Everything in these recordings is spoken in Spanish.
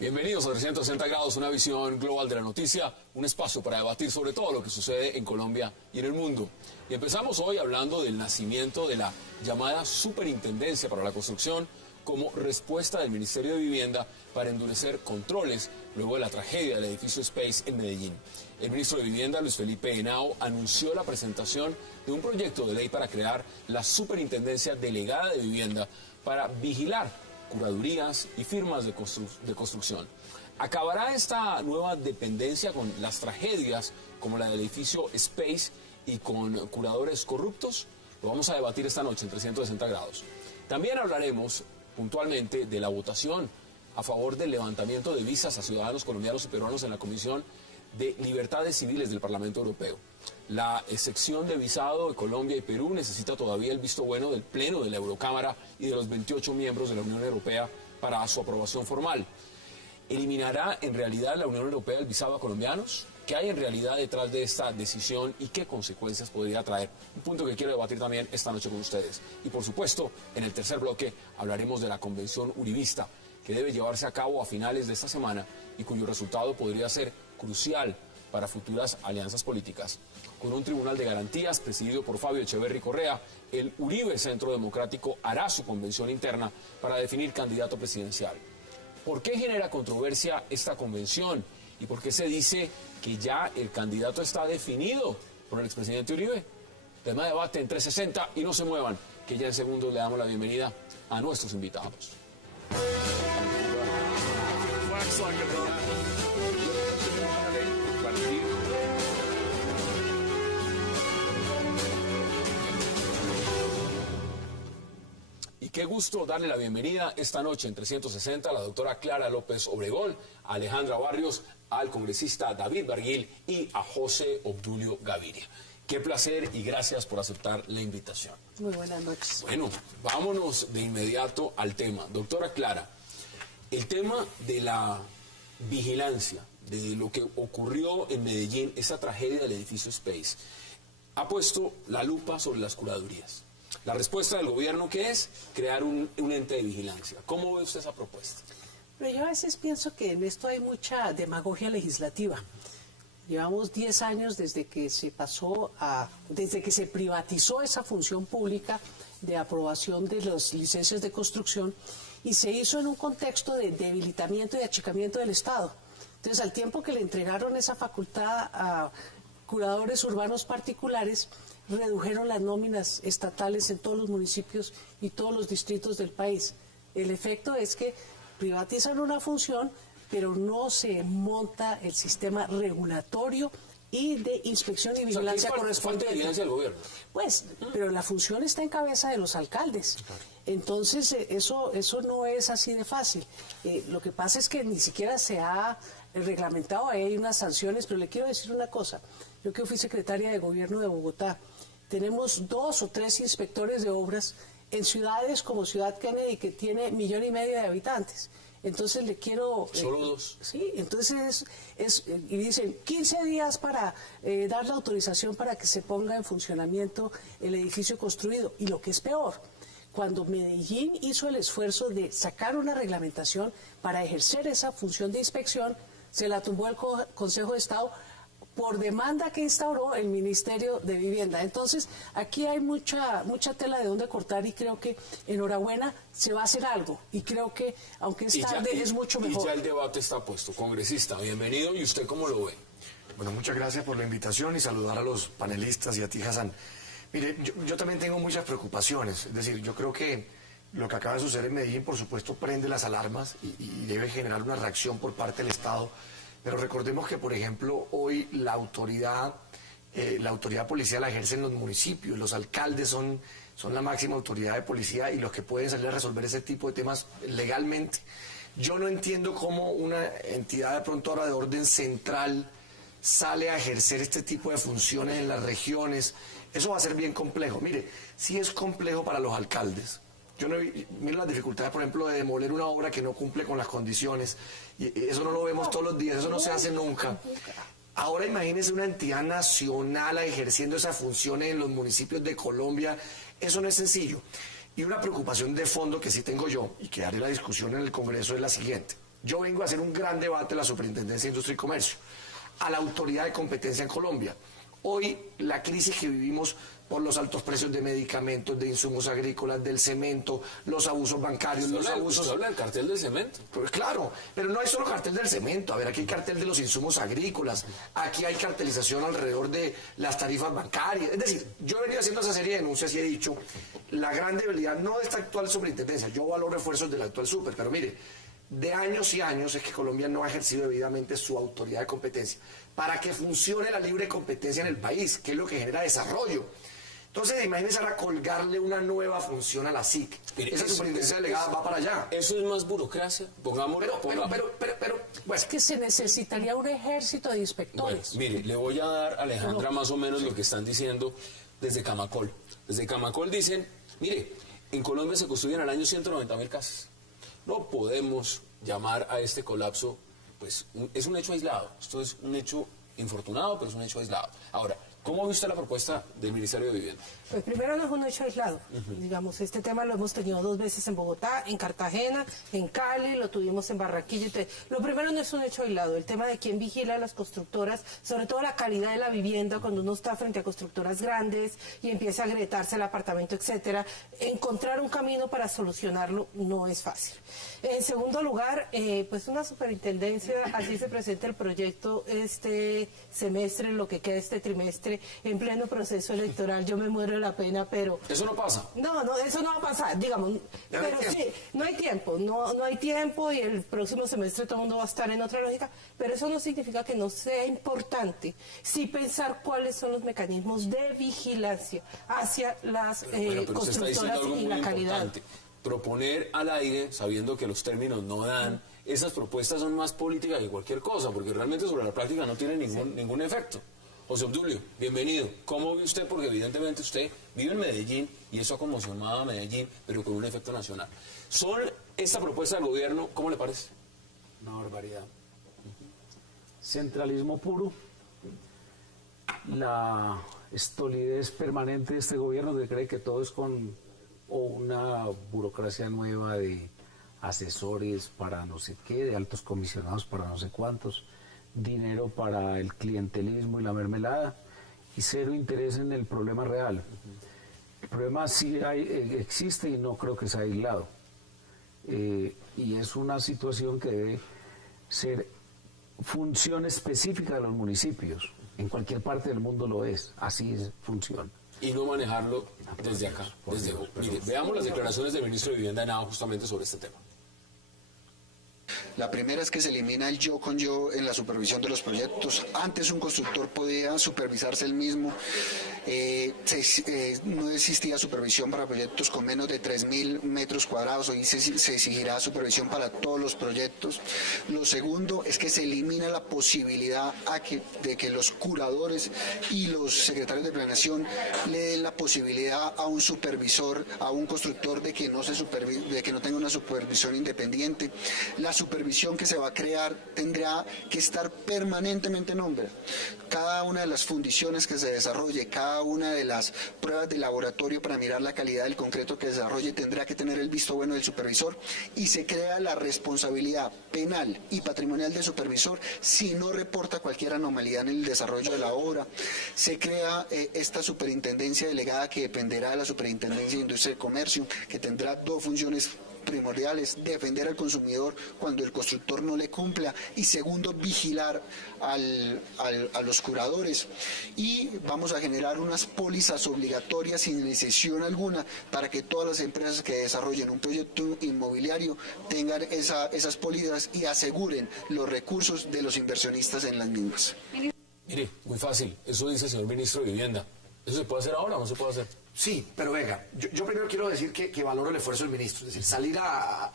Bienvenidos a 360 grados, una visión global de la noticia, un espacio para debatir sobre todo lo que sucede en Colombia y en el mundo. Y empezamos hoy hablando del nacimiento de la llamada Superintendencia para la Construcción como respuesta del Ministerio de Vivienda para endurecer controles luego de la tragedia del edificio Space en Medellín. El ministro de Vivienda, Luis Felipe Henao, anunció la presentación de un proyecto de ley para crear la Superintendencia Delegada de Vivienda para vigilar curadurías y firmas de construcción. ¿Acabará esta nueva dependencia con las tragedias como la del edificio Space y con curadores corruptos? Lo vamos a debatir esta noche en 360 grados. También hablaremos puntualmente de la votación a favor del levantamiento de visas a ciudadanos colombianos y peruanos en la Comisión de Libertades Civiles del Parlamento Europeo. La excepción de visado de Colombia y Perú necesita todavía el visto bueno del Pleno de la Eurocámara y de los 28 miembros de la Unión Europea para su aprobación formal. ¿Eliminará en realidad la Unión Europea el visado a colombianos? ¿Qué hay en realidad detrás de esta decisión y qué consecuencias podría traer? Un punto que quiero debatir también esta noche con ustedes. Y por supuesto, en el tercer bloque hablaremos de la convención uribista que debe llevarse a cabo a finales de esta semana y cuyo resultado podría ser crucial para futuras alianzas políticas. Con un tribunal de garantías presidido por Fabio Echeverry Correa, el Uribe Centro Democrático hará su convención interna para definir candidato presidencial. ¿Por qué genera controversia esta convención? ¿Y por qué se dice que ya el candidato está definido por el expresidente Uribe? Tema de debate en 360 y no se muevan, que ya en segundos le damos la bienvenida a nuestros invitados. Y qué gusto darle la bienvenida esta noche en 360 a la doctora Clara López Obregón, a Alejandra Barrios, al congresista David Barguil y a José Obdulio Gaviria. Qué placer y gracias por aceptar la invitación. Muy buenas noches. Bueno, vámonos de inmediato al tema. Doctora Clara, el tema de la vigilancia, de lo que ocurrió en Medellín, esa tragedia del edificio Space, ha puesto la lupa sobre las curadurías. La respuesta del gobierno, ¿qué es? Crear un ente de vigilancia. ¿Cómo ve usted esa propuesta? Pero yo a veces pienso que en esto hay mucha demagogia legislativa. Llevamos 10 años desde que se privatizó esa función pública de aprobación de las licencias de construcción y se hizo en un contexto de debilitamiento y achicamiento del Estado. Entonces, al tiempo que le entregaron esa facultad a curadores urbanos particulares, redujeron las nóminas estatales en todos los municipios y todos los distritos del país. El efecto es que privatizan una función, pero no se monta el sistema regulatorio y de inspección y vigilancia correspondiente. Falta de vigilancia del gobierno. Pues, pero la función está en cabeza de los alcaldes. Claro. Entonces, eso no es así de fácil. Lo que pasa es que ni siquiera se ha reglamentado, ahí hay unas sanciones, pero le quiero decir una cosa. Yo que fui secretaria de Gobierno de Bogotá, tenemos 2 o 3 inspectores de obras en ciudades como Ciudad Kennedy, que tiene 1,5 millones de habitantes. Entonces le quiero... ¿Solo 2? Sí, entonces y dicen 15 días para dar la autorización para que se ponga en funcionamiento el edificio construido. Y lo que es peor, cuando Medellín hizo el esfuerzo de sacar una reglamentación para ejercer esa función de inspección, se la tumbó el Consejo de Estado por demanda que instauró el Ministerio de Vivienda. Entonces, aquí hay mucha tela de donde cortar y creo que, enhorabuena, se va a hacer algo. Y creo que, aunque es tarde, es mucho mejor. Y ya el debate está puesto. Congresista, bienvenido. ¿Y usted cómo lo ve? Bueno, muchas gracias por la invitación y saludar a los panelistas y a ti, Hassan. Mire, yo también tengo muchas preocupaciones. Es decir, yo creo que lo que acaba de suceder en Medellín, por supuesto, prende las alarmas y debe generar una reacción por parte del Estado. Pero recordemos que, por ejemplo, hoy la autoridad policial la ejercen los municipios, los alcaldes son la máxima autoridad de policía y los que pueden salir a resolver ese tipo de temas legalmente. Yo no entiendo cómo una entidad de pronto ahora de orden central sale a ejercer este tipo de funciones en las regiones. Eso va a ser bien complejo. Mire, sí es complejo para los alcaldes. Miro las dificultades, por ejemplo, de demoler una obra que no cumple con las condiciones. Y eso no lo vemos todos los días, eso no se hace nunca. Ahora imagínense una entidad nacional ejerciendo esas funciones en los municipios de Colombia. Eso no es sencillo. Y una preocupación de fondo que sí tengo yo, y que haré la discusión en el Congreso, es la siguiente. Yo vengo a hacer un gran debate en la Superintendencia de Industria y Comercio, a la autoridad de competencia en Colombia. Hoy la crisis que vivimos por los altos precios de medicamentos, de insumos agrícolas, del cemento, los abusos bancarios, los abusos... ¿Usted habla del cartel del cemento? Pues claro, pero no hay solo cartel del cemento. A ver, aquí hay cartel de los insumos agrícolas, aquí hay cartelización alrededor de las tarifas bancarias. Es decir, yo he venido haciendo esa serie de denuncias y he dicho, la gran debilidad no de esta actual superintendencia, yo valoro refuerzos del actual super, pero mire, de años y años es que Colombia no ha ejercido debidamente su autoridad de competencia para que funcione la libre competencia en el país, que es lo que genera desarrollo. Entonces, imagínense ahora colgarle una nueva función a la SIC. Mire, esa superintendencia delegada va para allá. Eso es más burocracia. Pongámoslo. Pero, bueno. Es que se necesitaría un ejército de inspectores. Bueno, mire, le voy a dar a Alejandra más o menos lo que están diciendo desde Camacol. Desde Camacol dicen, mire, en Colombia se construyen al año 190.000 casas. No podemos llamar a este colapso, pues es un hecho aislado. Esto es un hecho infortunado, pero es un hecho aislado. Ahora, ¿cómo ve usted la propuesta del Ministerio de Vivienda? Pues primero no es un hecho aislado. Digamos, este tema lo hemos tenido 2 veces en Bogotá, en Cartagena, en Cali, lo tuvimos en Barranquilla. Entonces, lo primero no es un hecho aislado. El tema de quién vigila a las constructoras, sobre todo la calidad de la vivienda, cuando uno está frente a constructoras grandes y empieza a agrietarse el apartamento, etcétera, encontrar un camino para solucionarlo no es fácil. En segundo lugar, pues una superintendencia, así se presenta el proyecto este semestre, lo que queda este trimestre, en pleno proceso electoral. Yo me muero de la pena, pero... ¿Eso no pasa? No, eso no va a pasar, digamos. Pero sí, no hay tiempo, no hay tiempo y el próximo semestre todo el mundo va a estar en otra lógica, pero eso no significa que no sea importante sí pensar cuáles son los mecanismos de vigilancia hacia las constructoras y la calidad. Importante. Proponer al aire, sabiendo que los términos no dan, esas propuestas son más políticas que cualquier cosa, porque realmente sobre la práctica no tienen ningún efecto. José Obdulio, bienvenido. ¿Cómo ve usted? Porque evidentemente usted vive en Medellín y eso ha conmocionado a Medellín, pero con un efecto nacional. ¿Esta propuesta del gobierno, cómo le parece? Una barbaridad. Centralismo puro. La estolidez permanente de este gobierno que cree que todo es con una burocracia nueva de asesores para no sé qué, de altos comisionados para no sé cuántos, dinero para el clientelismo y la mermelada y cero interés en el problema real. El problema sí existe y no creo que sea aislado. Y es una situación que debe ser función específica de los municipios. En cualquier parte del mundo lo es, así funciona. Y no manejarlo desde acá, desde... Mire, veamos las declaraciones del ministro de Vivienda de Nava justamente sobre este tema. La primera es que se elimina el yo con yo en la supervisión de los proyectos. Antes un constructor podía supervisarse él mismo. No existía supervisión para proyectos con menos de 3.000 metros cuadrados. Hoy se exigirá supervisión para todos los proyectos. Lo segundo es que se elimina la posibilidad de que los curadores y los secretarios de planeación le den la posibilidad a un supervisor, a un constructor de que no tenga una supervisión independiente. La supervisión que se va a crear tendrá que estar permanentemente en obra. Cada una de las fundiciones que se desarrolle, cada una de las pruebas de laboratorio para mirar la calidad del concreto que desarrolle tendrá que tener el visto bueno del supervisor y se crea la responsabilidad penal y patrimonial del supervisor si no reporta cualquier anomalía en el desarrollo de la obra. Se crea esta superintendencia delegada que dependerá de la Superintendencia de Industria y Comercio, que tendrá 2 funciones primordiales: defender al consumidor cuando el constructor no le cumpla y segundo, vigilar a los curadores. Y vamos a generar unas pólizas obligatorias sin excepción alguna para que todas las empresas que desarrollen un proyecto inmobiliario tengan esas pólizas y aseguren los recursos de los inversionistas en las mismas. Mire, muy fácil, eso dice el señor ministro de Vivienda. ¿Eso se puede hacer ahora o no se puede hacer? Sí, pero venga, yo primero quiero decir que valoro el esfuerzo del ministro, es decir, salir a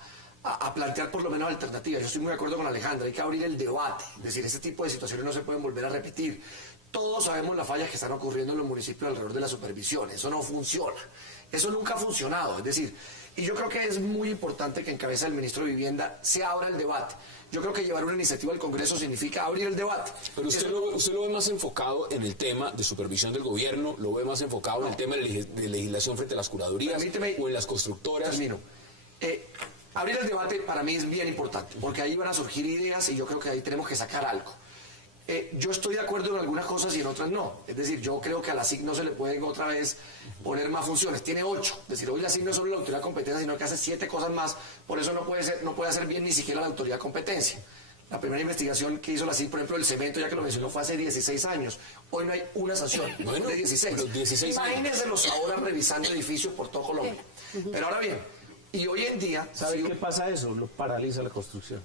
plantear por lo menos alternativas. Yo estoy muy de acuerdo con Alejandra, hay que abrir el debate, es decir, este tipo de situaciones no se pueden volver a repetir. Todos sabemos las fallas que están ocurriendo en los municipios alrededor de la supervisión, eso no funciona, eso nunca ha funcionado, es decir, Y yo creo que es muy importante que en cabeza del ministro de Vivienda se abra el debate. Yo creo que llevar una iniciativa al Congreso significa abrir el debate. Pero usted lo ve más enfocado en el tema de supervisión del gobierno, lo ve más enfocado en el tema de legislación frente a las curadurías o en las constructoras. Termino. Abrir el debate para mí es bien importante, porque ahí van a surgir ideas y yo creo que ahí tenemos que sacar algo. Yo estoy de acuerdo en algunas cosas y en otras no. Es decir, yo creo que a la SIC no se le pueden otra vez poner más funciones. Tiene 8. Es decir, hoy la SIC no es solo la autoridad de competencia, sino que hace 7 cosas más. Por eso no puede hacer bien ni siquiera la autoridad de competencia. La primera investigación que hizo la SIC, por ejemplo, el cemento, ya que lo mencionó, fue hace 16 años. Hoy no hay una sanción. Bueno, de 16. pero 16 años. Imagínense los ahora revisando edificios por todo Colombia. Pero ahora bien, y hoy en día... ¿Sabe qué pasa eso? Lo paraliza la construcción.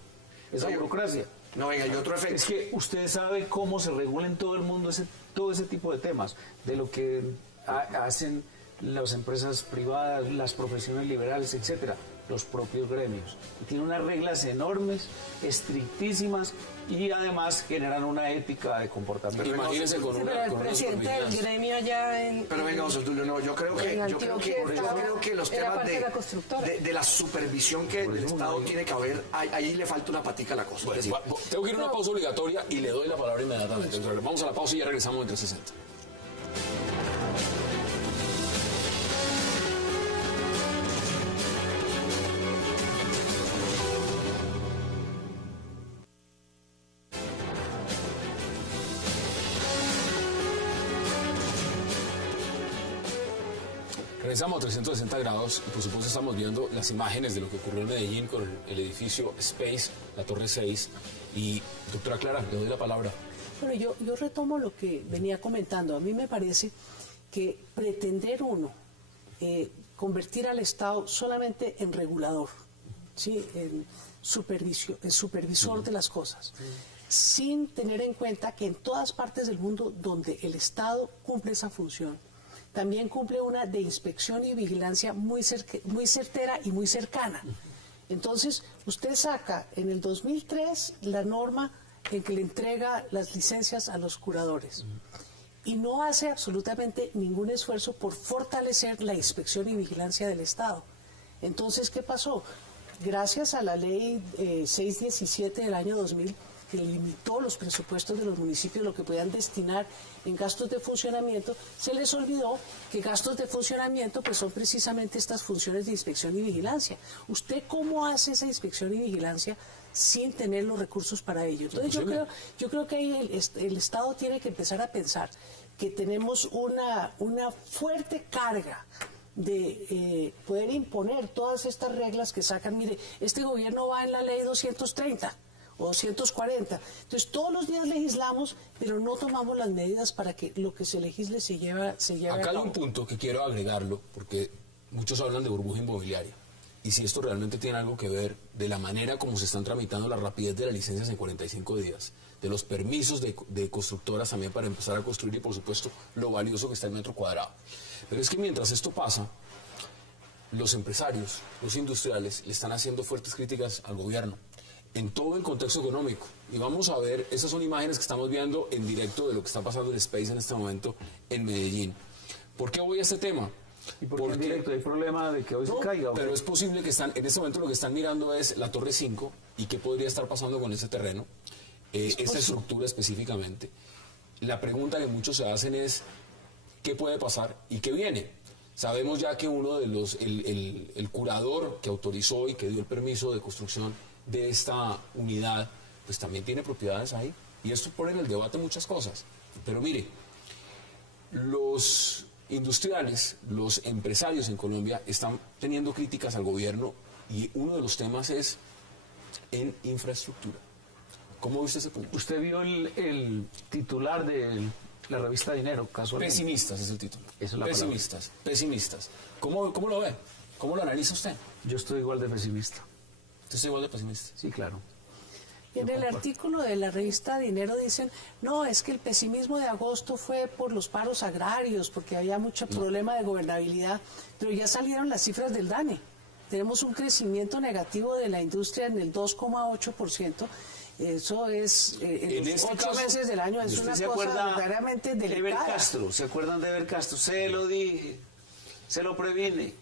Esa burocracia. No, venga, y otro efecto. Es que usted sabe cómo se regula en todo el mundo todo ese tipo de temas, de lo que hacen las empresas privadas, las profesiones liberales, etcétera, los propios gremios. Y tienen unas reglas enormes, estrictísimas, y además generan una ética de comportamiento. Pero imagínense con una... Pero el con presidente del gremio allá en... Pero venga, José Tulio, no, yo creo que los temas de la supervisión que el Estado tiene que haber, ahí le falta una patica a la cosa. Bueno, es decir, tengo que ir a una pausa obligatoria y le doy la palabra inmediatamente. Entonces, vamos a la pausa y ya regresamos en 360. Regresamos a 360 grados y por supuesto estamos viendo las imágenes de lo que ocurrió en Medellín con el edificio Space, la Torre 6. Y doctora Clara, le doy la palabra. Bueno, yo retomo lo que venía comentando. A mí me parece que pretender uno convertir al Estado solamente en regulador, ¿sí? en supervisor de las cosas, sin tener en cuenta que en todas partes del mundo donde el Estado cumple esa función, también cumple una de inspección y vigilancia muy certera y muy cercana. Entonces, usted saca en el 2003 la norma en que le entrega las licencias a los curadores y no hace absolutamente ningún esfuerzo por fortalecer la inspección y vigilancia del Estado. Entonces, ¿qué pasó? Gracias a la ley 617 del año 2000, que limitó los presupuestos de los municipios, lo que podían destinar en gastos de funcionamiento, se les olvidó que gastos de funcionamiento pues son precisamente estas funciones de inspección y vigilancia. ¿Usted cómo hace esa inspección y vigilancia sin tener los recursos para ello? Entonces yo creo que ahí el Estado tiene que empezar a pensar que tenemos una fuerte carga de poder imponer todas estas reglas que sacan. Mire, este gobierno va en la ley 230 o 240. Entonces, todos los días legislamos, pero no tomamos las medidas para que lo que se legisle se lleve Acá hay un punto que quiero agregarlo, porque muchos hablan de burbuja inmobiliaria. Y si esto realmente tiene algo que ver de la manera como se están tramitando la rapidez de las licencias en 45 días, de los permisos de constructoras también para empezar a construir y, por supuesto, lo valioso que está el metro cuadrado. Pero es que mientras esto pasa, los empresarios, los industriales, le están haciendo fuertes críticas al gobierno en todo el contexto económico. Y vamos a ver, esas son imágenes que estamos viendo en directo de lo que está pasando en Space en este momento en Medellín. ¿Por qué voy a este tema? ¿Y por qué en directo? ¿Hay problema de que hoy se caiga? Pero es posible que en este momento lo que están mirando es la Torre 5 y qué podría estar pasando con ese terreno, esa estructura específicamente. La pregunta que muchos se hacen es, ¿qué puede pasar y qué viene? Sabemos ya que uno de los, el curador que autorizó y que dio el permiso de construcción de esta unidad, pues también tiene propiedades ahí. Y esto pone en el debate muchas cosas. Pero mire, los industriales, los empresarios en Colombia están teniendo críticas al gobierno y uno de los temas es en infraestructura. ¿Cómo viste ese punto? ¿Usted vio el titular de la revista Dinero, casualmente? Pesimistas es el título. Eso es la pesimistas, pesimistas. ¿Cómo lo ve? ¿Cómo lo analiza usted? Yo estoy igual de pesimista. ¿Usted está igual de pesimista? Sí, claro. En el artículo de la revista Dinero dicen, no, es que el pesimismo de agosto fue por los paros agrarios, porque había mucho problema de gobernabilidad, pero ya salieron las cifras del DANE. Tenemos un crecimiento negativo de la industria en el 2,8%. Eso es, en los 8 meses del año, es una cosa verdaderamente delicada. Eber Castro, ¿se acuerdan de Eber Castro? Se lo dije, se lo previne.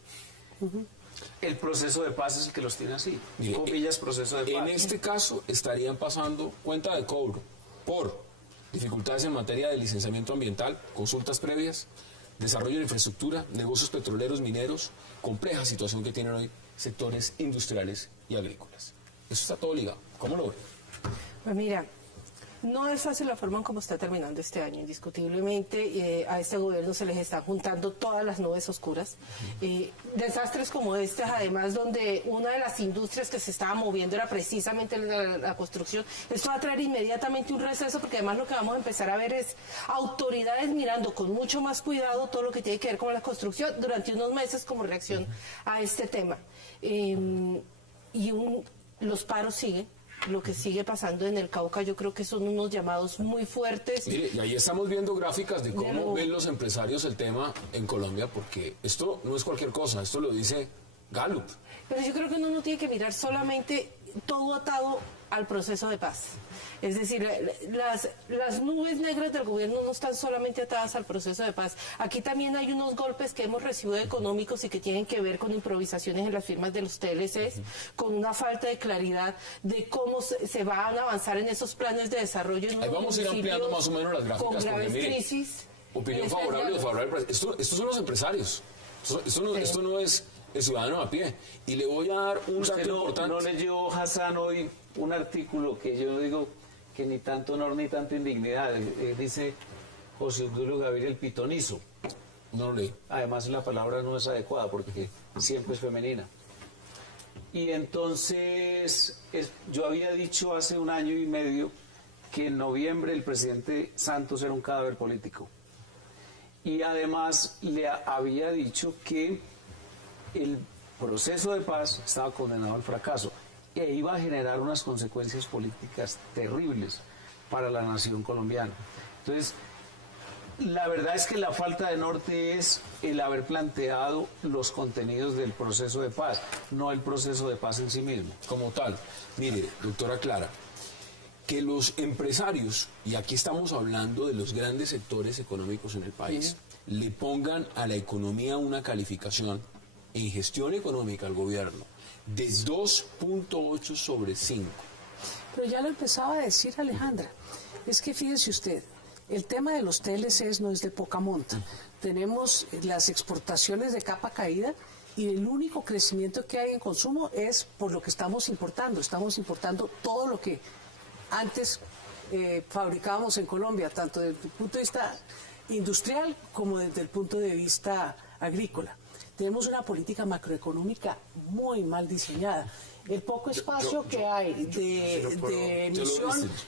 El proceso de paz es el que los tiene así. Mire, comillas, proceso de paz. En este caso estarían pasando cuenta de cobro por dificultades en materia de licenciamiento ambiental, consultas previas, desarrollo de infraestructura, negocios petroleros, mineros, compleja situación que tienen hoy sectores industriales y agrícolas. Eso está todo ligado. ¿Cómo lo ven? Pues mira, no es fácil la forma en cómo está terminando este año. Indiscutiblemente a este gobierno se les están juntando todas las nubes oscuras. Desastres como este, además, donde una de las industrias que se estaba moviendo era precisamente la construcción. Esto va a traer inmediatamente un receso, porque además lo que vamos a empezar a ver es autoridades mirando con mucho más cuidado todo lo que tiene que ver con la construcción durante unos meses como reacción a este tema. Los paros siguen. Lo que sigue pasando en el Cauca, yo creo que son unos llamados muy fuertes. Mire, y ahí estamos viendo gráficas de cómo ven los empresarios el tema en Colombia, porque esto no es cualquier cosa, esto lo dice Gallup. Pero yo creo que uno no tiene que mirar solamente todo atado al proceso de paz. Es decir, las nubes negras del gobierno no están solamente atadas al proceso de paz. Aquí también hay unos golpes que hemos recibido económicos y que tienen que ver con improvisaciones en las firmas de los TLCs, con una falta de claridad de cómo se van a avanzar en esos planes de desarrollo. Ahí vamos a ir ampliando más o menos las gráficas. Con graves porque, mire, crisis. opinión favorable o desfavorable. Estos son los empresarios. Esto no es el ciudadano a pie. Y le voy a dar un dato importante. ¿No leyó Hassan hoy un artículo que yo digo que ni tanto honor ni tanta indignidad? Dice José Obdulio Gaviria el pitonizo. No lo leí. Además la palabra no es adecuada porque siempre es femenina. Y entonces yo había dicho hace un año y medio que en noviembre el presidente Santos era un cadáver político. Y además le había dicho que el proceso de paz estaba condenado al fracaso e iba a generar unas consecuencias políticas terribles para la nación colombiana. Entonces, la verdad es que la falta de norte es el haber planteado los contenidos del proceso de paz, no el proceso de paz en sí mismo. Como tal, mire, doctora Clara, que los empresarios, y aquí estamos hablando de los grandes sectores económicos en el país, le pongan a la economía una calificación en gestión económica al gobierno de 2.8 sobre 5. Pero ya lo empezaba a decir Alejandra, es que fíjese usted, el tema de los TLCs no es de poca monta. Tenemos las exportaciones de capa caída y el único crecimiento que hay en consumo es por lo que estamos importando. Estamos importando todo lo que antes fabricábamos en Colombia, tanto desde el punto de vista industrial como desde el punto de vista agrícola. Tenemos una política macroeconómica muy mal diseñada. El poco espacio que hay de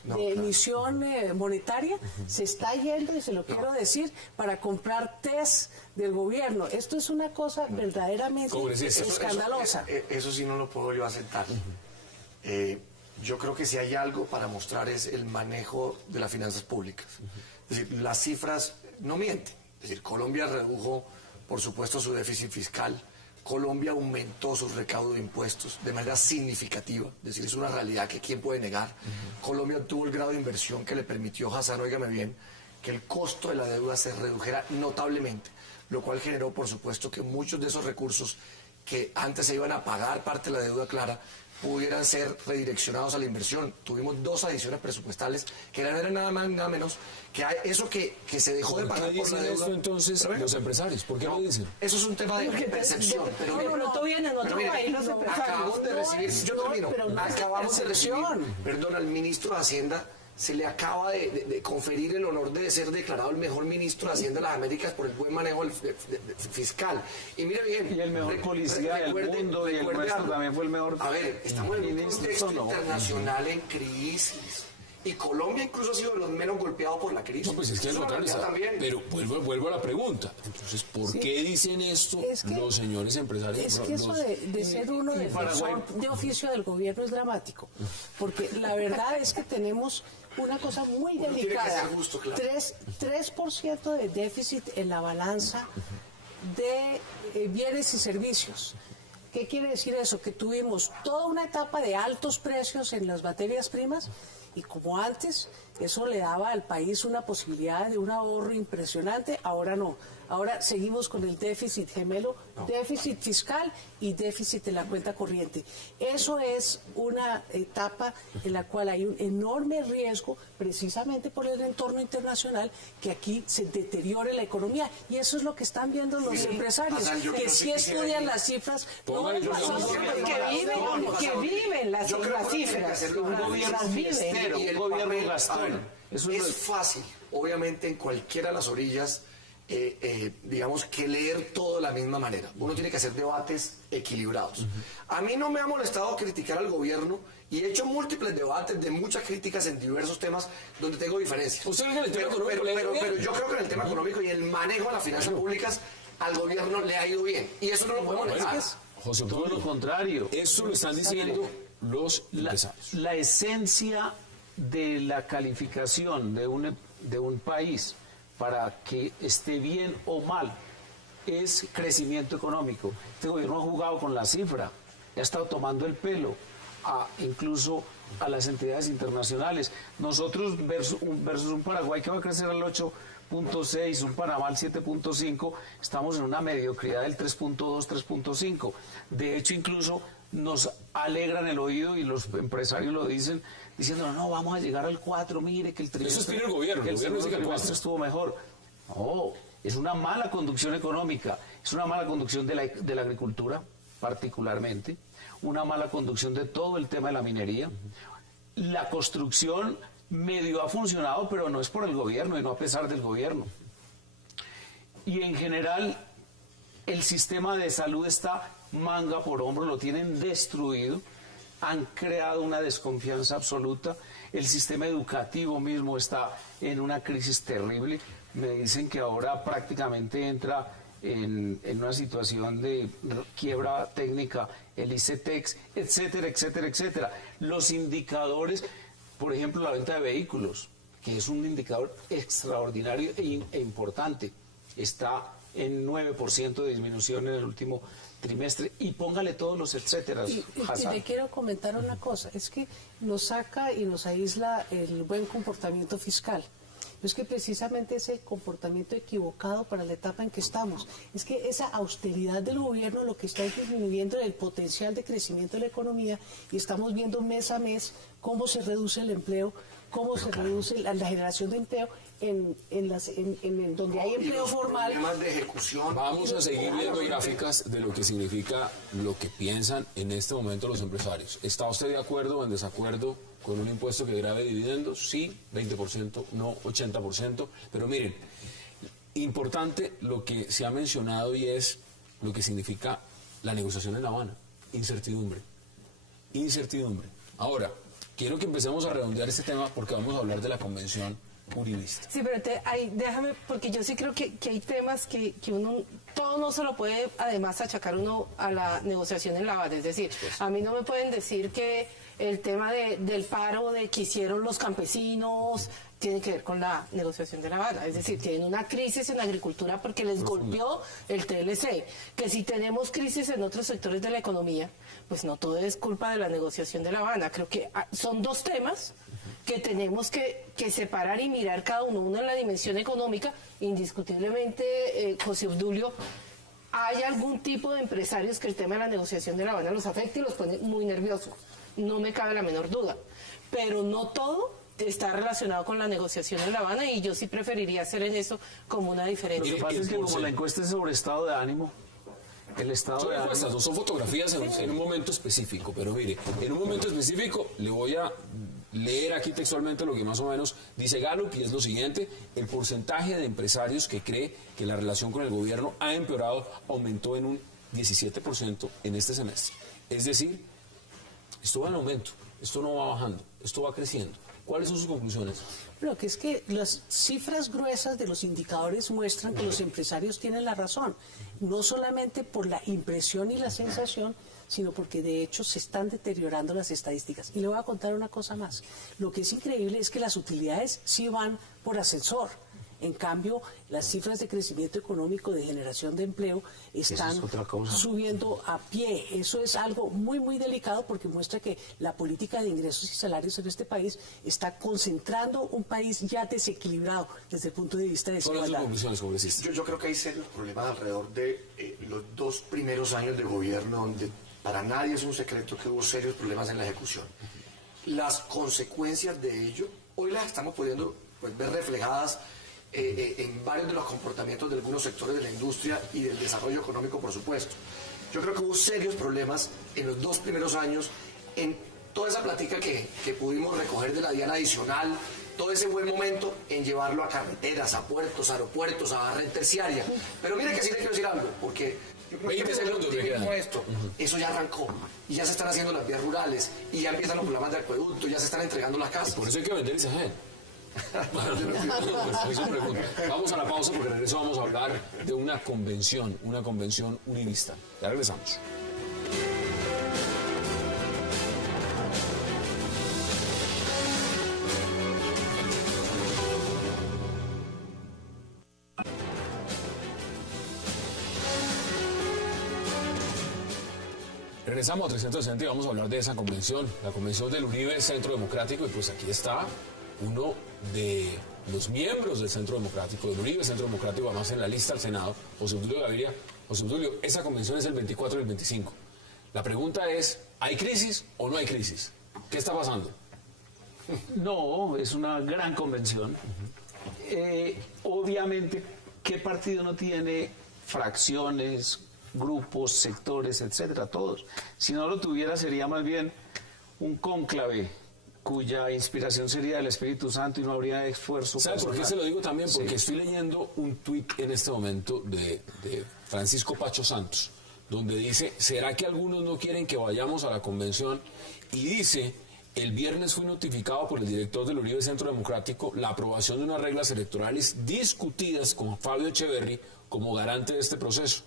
emisión monetaria se está yendo, y se lo quiero decir, para comprar test del gobierno. Esto es una cosa verdaderamente escandalosa. Eso sí no lo puedo yo aceptar. Yo creo que si hay algo para mostrar es el manejo de las finanzas públicas. Es decir, las cifras no mienten. Es decir, Colombia redujo, por supuesto, su déficit fiscal. Colombia aumentó su recaudo de impuestos de manera significativa. Es decir, es una realidad que quién puede negar. Colombia obtuvo el grado de inversión que le permitió, Hassan, óigame bien, que el costo de la deuda se redujera notablemente, lo cual generó, por supuesto, que muchos de esos recursos que antes se iban a pagar parte de la deuda clara pudieran ser redireccionados a la inversión. Tuvimos 2 adiciones presupuestales que eran nada más nada menos que eso que se dejó de pagar por la deuda. Esto entonces los empresarios? ¿Por qué lo dicen? Eso es un tema de percepción. Pero pronto viene en otro país los empresarios. Acabamos de recibir, yo termino, acabamos de recibir, perdón, al ministro de Hacienda se le acaba de conferir el honor de ser declarado el mejor ministro de Hacienda de las Américas por el buen manejo fiscal. Y mire bien, y el mejor policía del mundo, y el nuestro también fue el mejor. A ver, estamos en un contexto internacional en crisis. Y Colombia incluso ha sido de los menos golpeados por la crisis. No, pues es que también. Pero vuelvo a la pregunta. Entonces, ¿por qué dicen esto los señores empresarios? Es que eso de ser uno defensor de oficio del gobierno es dramático. Porque la verdad es que tenemos una cosa muy delicada. 3% de déficit en la balanza de bienes y servicios. ¿Qué quiere decir eso? Que tuvimos toda una etapa de altos precios en las materias primas, y como antes eso le daba al país una posibilidad de un ahorro impresionante, ahora no. Ahora seguimos con el déficit gemelo, déficit fiscal y déficit de la cuenta corriente. Eso es una etapa en la cual hay un enorme riesgo, precisamente por el entorno internacional, que aquí se deteriore la economía. Y eso es lo que están viendo los empresarios, que si estudian las cifras, no es pasado, que viven las cifras. Un gobierno fiestero, un gobierno gastón. Eso es fácil, obviamente, en cualquiera de las orillas, digamos, que leer todo de la misma manera. Uno tiene que hacer debates equilibrados. A mí no me ha molestado criticar al gobierno y he hecho múltiples debates de muchas críticas en diversos temas donde tengo diferencias. Pero yo creo que en el tema económico y el manejo de las finanzas públicas al gobierno le ha ido bien. Y eso no lo podemos negar. José, todo lo contrario. Eso lo están diciendo los empresarios. La esencia de la calificación de un país para que esté bien o mal es crecimiento económico. Este gobierno ha jugado con la cifra, ha estado tomando el pelo incluso a las entidades internacionales. Nosotros versus un Paraguay que va a crecer al 8.6, un Panamá al 7.5, estamos en una mediocridad del 3.2, 3.5. De hecho, incluso nos alegran el oído y los empresarios lo dicen, diciendo, no, vamos a llegar al 4, mire que el trimestre... Eso es el gobierno, que el segundo dice que el trimestre estuvo mejor. No, es una mala conducción económica, es una mala conducción de la agricultura, particularmente, una mala conducción de todo el tema de la minería. La construcción medio ha funcionado, pero no es por el gobierno y no a pesar del gobierno. Y en general, el sistema de salud está manga por hombro, lo tienen destruido, han creado una desconfianza absoluta, el sistema educativo mismo está en una crisis terrible. Me dicen que ahora prácticamente entra en una situación de quiebra técnica el ICETEX, etcétera, etcétera, etcétera. Los indicadores, por ejemplo, la venta de vehículos, que es un indicador extraordinario e importante, está en 9% de disminución en el último trimestre, y póngale todos los etcétera. Y le quiero comentar una cosa, es que nos saca y nos aísla el buen comportamiento fiscal. Es que precisamente ese comportamiento equivocado para la etapa en que estamos, es que esa austeridad del gobierno lo que está disminuyendo el potencial de crecimiento de la economía, y estamos viendo mes a mes cómo se reduce el empleo, cómo se reduce la generación de empleo en donde hay empleo formal. De ejecución. Vamos a seguir viendo gráficas de lo que significa lo que piensan en este momento los empresarios. ¿Está usted de acuerdo o en desacuerdo con un impuesto que grave dividendos? Sí, 20%, no 80%. Pero miren, importante lo que se ha mencionado y es lo que significa la negociación en La Habana. Incertidumbre. Incertidumbre. Ahora, quiero que empecemos a redondear este tema porque vamos a hablar de la convención uribista. Sí, pero déjame, porque yo sí creo que hay temas que uno, todo no se lo puede además achacar uno a la negociación en La Habana. Es decir, a mí no me pueden decir que el tema del paro que hicieron los campesinos tiene que ver con la negociación de La Habana. Es decir, tienen una crisis en la agricultura porque les golpeó el TLC. Que si tenemos crisis en otros sectores de la economía, pues no todo es culpa de la negociación de La Habana. Creo que son dos temas que tenemos que separar y mirar cada uno en la dimensión económica. Indiscutiblemente, José Obdulio, hay algún tipo de empresarios que el tema de la negociación de La Habana los afecta y los pone muy nerviosos. No me cabe la menor duda. Pero no todo está relacionado con la negociación en La Habana, y yo sí preferiría hacer en eso como una diferencia. Lo que pasa es que como la encuesta es sobre estado de ánimo, el estado de ánimo... No son fotografías en un momento específico, pero mire, en un momento específico le voy a leer aquí textualmente lo que más o menos dice Gallup, y es lo siguiente: el porcentaje de empresarios que cree que la relación con el gobierno ha empeorado aumentó en un 17% en este semestre. Es decir, esto va en aumento, esto no va bajando, esto va creciendo. ¿Cuáles son sus conclusiones? Bueno, que es que las cifras gruesas de los indicadores muestran que los empresarios tienen la razón, no solamente por la impresión y la sensación, sino porque de hecho se están deteriorando las estadísticas. Y le voy a contar una cosa más. Lo que es increíble es que las utilidades sí van por ascensor. En cambio, las cifras de crecimiento económico, de generación de empleo, están subiendo a pie. Eso es algo muy, muy delicado porque muestra que la política de ingresos y salarios en este país está concentrando un país ya desequilibrado desde el punto de vista de desigualdad. Yo creo que hay serios problemas alrededor de los 2 primeros años de gobierno, donde para nadie es un secreto que hubo serios problemas en la ejecución. Las consecuencias de ello, hoy las estamos pudiendo ver reflejadas en varios de los comportamientos de algunos sectores de la industria y del desarrollo económico, por supuesto. Yo creo que hubo serios problemas en los 2 primeros años en toda esa plática que pudimos recoger de la diana adicional, todo ese buen momento en llevarlo a carreteras, a puertos, a aeropuertos, a red terciaria. Pero mire que sí le quiero decir algo, porque yo creo 20 segundos como esto, eso ya arrancó, y ya se están haciendo las vías rurales, y ya empiezan los programas de acueducto, ya se están entregando las casas. Por eso hay que vender Isagen. Vamos a la pausa porque regreso vamos a hablar de una convención univista. Ya regresamos. Regresamos a 360 y vamos a hablar de esa convención, la convención del Uribe Centro Democrático, y pues aquí está uno de los miembros del Centro Democrático, del Uribe Centro Democrático, además en la lista al Senado, José Obdulio Gaviria. José Obdulio, esa convención es el 24 y el 25. La pregunta es, ¿hay crisis o no hay crisis? ¿Qué está pasando? No, es una gran convención. Obviamente, ¿qué partido no tiene fracciones, grupos, sectores, etcétera? Todos. Si no lo tuviera, sería más bien un cónclave cuya inspiración sería el Espíritu Santo y no habría esfuerzo. ¿Sabe por qué se lo digo también? Porque estoy leyendo un tuit en este momento de Francisco Pacho Santos, donde dice, ¿será que algunos no quieren que vayamos a la convención? Y dice, el viernes fui notificado por el director del Uribe Centro Democrático la aprobación de unas reglas electorales discutidas con Fabio Echeverry como garante de este proceso.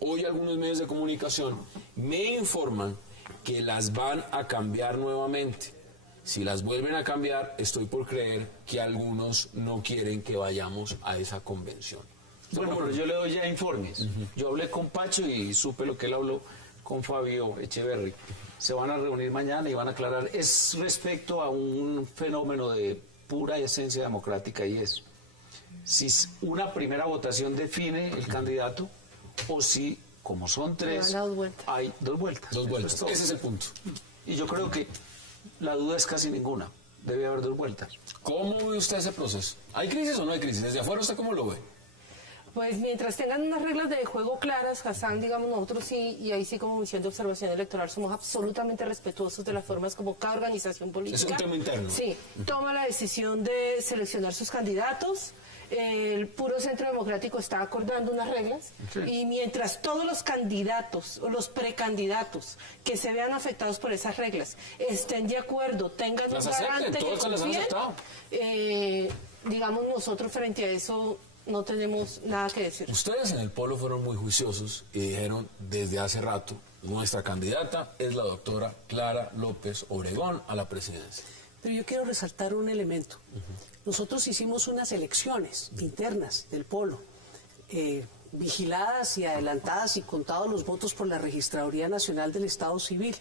Hoy algunos medios de comunicación me informan que las van a cambiar nuevamente. Si las vuelven a cambiar, estoy por creer que algunos no quieren que vayamos a esa convención. Bueno, pero yo le doy ya informes. Yo hablé con Pacho y supe lo que él habló con Fabio Echeverry. Se van a reunir mañana y van a aclarar. Es respecto a un fenómeno de pura esencia democrática, y es si una primera votación define el candidato o si, como son 3, hay 2 vueltas. 2 vueltas. Ese es el punto. Y yo creo que la duda es casi ninguna. Debe haber 2 vueltas. ¿Cómo ve usted ese proceso? ¿Hay crisis o no hay crisis? Desde afuera, ¿usted cómo lo ve? Pues mientras tengan unas reglas de juego claras, Hassan, digamos, nosotros sí, y ahí sí como Misión de Observación Electoral somos absolutamente respetuosos de las formas como cada organización política. Es un tema interno. Sí, toma la decisión de seleccionar sus candidatos. El puro Centro Democrático está acordando unas reglas, y mientras todos los candidatos o los precandidatos que se vean afectados por esas reglas estén de acuerdo, tengan un garante que confíen, digamos, nosotros frente a eso no tenemos nada que decir. Ustedes en el Polo fueron muy juiciosos y dijeron desde hace rato, nuestra candidata es la doctora Clara López Obregón a la presidencia. Pero yo quiero resaltar un elemento. Nosotros hicimos unas elecciones internas del Polo, vigiladas y adelantadas y contados los votos por la Registraduría Nacional del Estado Civil.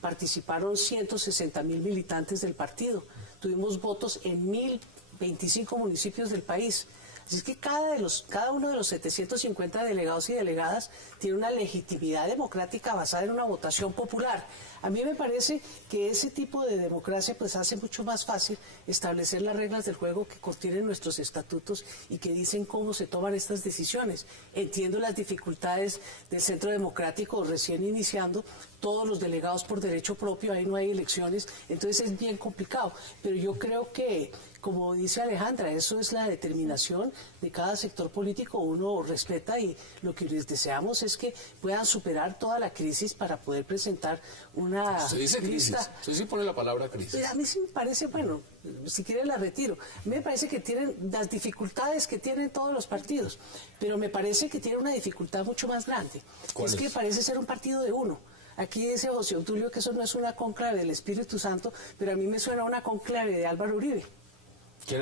Participaron 160.000 militantes del partido. Tuvimos votos en 1.025 municipios del país. Así es que cada uno de los 750 delegados y delegadas tiene una legitimidad democrática basada en una votación popular. A mí me parece que ese tipo de democracia pues hace mucho más fácil establecer las reglas del juego que contienen nuestros estatutos y que dicen cómo se toman estas decisiones. Entiendo las dificultades del Centro Democrático recién iniciando, todos los delegados por derecho propio, ahí no hay elecciones, entonces es bien complicado. Pero yo creo que, como dice Alejandra, eso es la determinación de cada sector político, uno respeta, y lo que les deseamos es que puedan superar toda la crisis para poder presentar una Usted dice crisis, usted sí pone la palabra crisis. A mí sí me parece, bueno, si quiere la retiro. A mí me parece que tienen las dificultades que tienen todos los partidos, pero me parece que tiene una dificultad mucho más grande. Es que parece ser un partido de uno. Aquí dice José Obdulio que eso no es una conclave del Espíritu Santo, pero a mí me suena una conclave de Álvaro Uribe.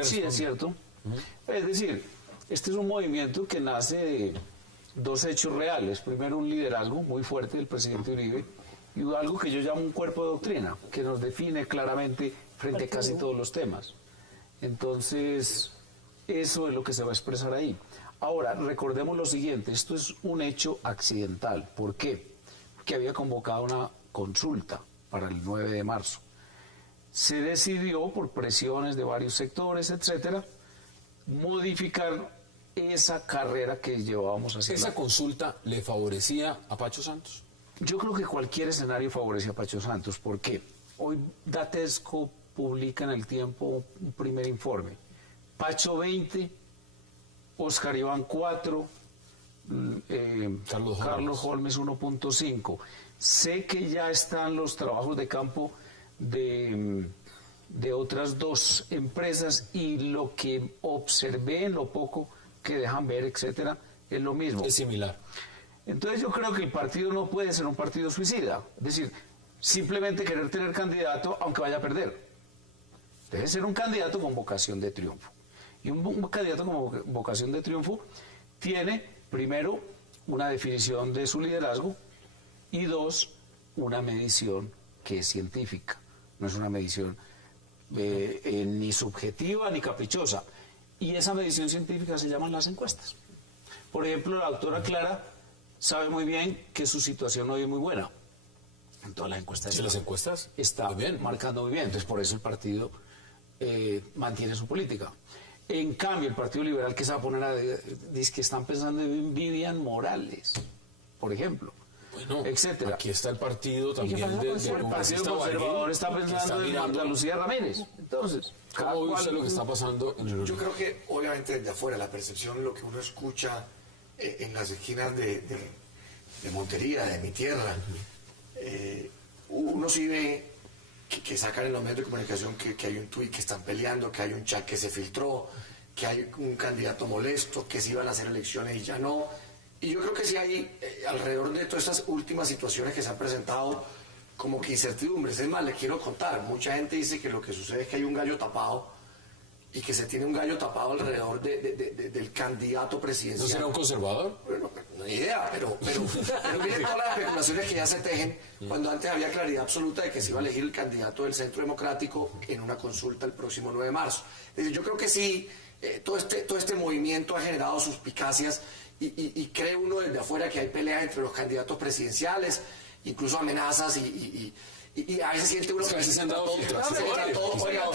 Sí, es cierto. Es decir, este es un movimiento que nace de dos hechos reales. Primero, un liderazgo muy fuerte del presidente Uribe y algo que yo llamo un cuerpo de doctrina, que nos define claramente frente a casi todos los temas. Entonces, eso es lo que se va a expresar ahí. Ahora, recordemos lo siguiente, esto es un hecho accidental. ¿Por qué? Porque había convocado una consulta para el 9 de marzo. Se decidió, por presiones de varios sectores, etcétera, modificar esa carrera que llevábamos haciendo. ¿Esa consulta le favorecía a Pacho Santos? Yo creo que cualquier escenario favorece a Pacho Santos. ¿Por qué? Hoy Datesco publica en El Tiempo un primer informe. Pacho 20, Oscar Iván 4, Carlos Holmes 1.5. Sé que ya están los trabajos de campo de otras dos empresas y lo que observé en lo poco que dejan ver, etcétera, es lo mismo. Es similar. Entonces yo creo que el partido no puede ser un partido suicida, es decir, simplemente querer tener candidato aunque vaya a perder. Debe ser un candidato con vocación de triunfo. Y un candidato con vocación de triunfo tiene, primero, una definición de su liderazgo y dos, una medición que es científica. No es una medición ni subjetiva ni caprichosa. Y esa medición científica se llaman las encuestas. Por ejemplo, la doctora Clara sabe muy bien que su situación hoy es muy buena. En todas las encuestas. ¿Y las encuestas? Está muy bien. marcando muy bien. Entonces, por eso el partido mantiene su política. En cambio, el Partido Liberal, que se va a poner dice que están pensando en Vivian Morales, por ejemplo, bueno, etcétera. Aquí está el partido también El Partido Conservador está pensando en Marta Lucía Ramírez. Entonces, ¿cómo ve usted lo que está pasando en el Yo creo que, obviamente, desde afuera, la percepción, lo que uno escucha en las esquinas de Montería, de mi tierra, uno sí ve que sacan en los medios de comunicación que hay un tuit que están peleando, que hay un chat que se filtró, que hay un candidato molesto, que se iban a hacer elecciones y ya no. Y yo creo que sí hay, alrededor de todas estas últimas situaciones que se han presentado, como que incertidumbres. Es más, les quiero contar, mucha gente dice que lo que sucede es que hay un gallo tapado y que se tiene un gallo tapado alrededor del candidato presidencial. ¿No será un conservador? Bueno, no hay idea, pero miren todas las especulaciones que ya se tejen cuando antes había claridad absoluta de que se iba a elegir el candidato del Centro Democrático en una consulta el próximo 9 de marzo. Es decir, yo creo que sí, todo este movimiento ha generado suspicacias y cree uno desde afuera que hay peleas entre los candidatos presidenciales, incluso amenazas y a veces siente uno que se han dado que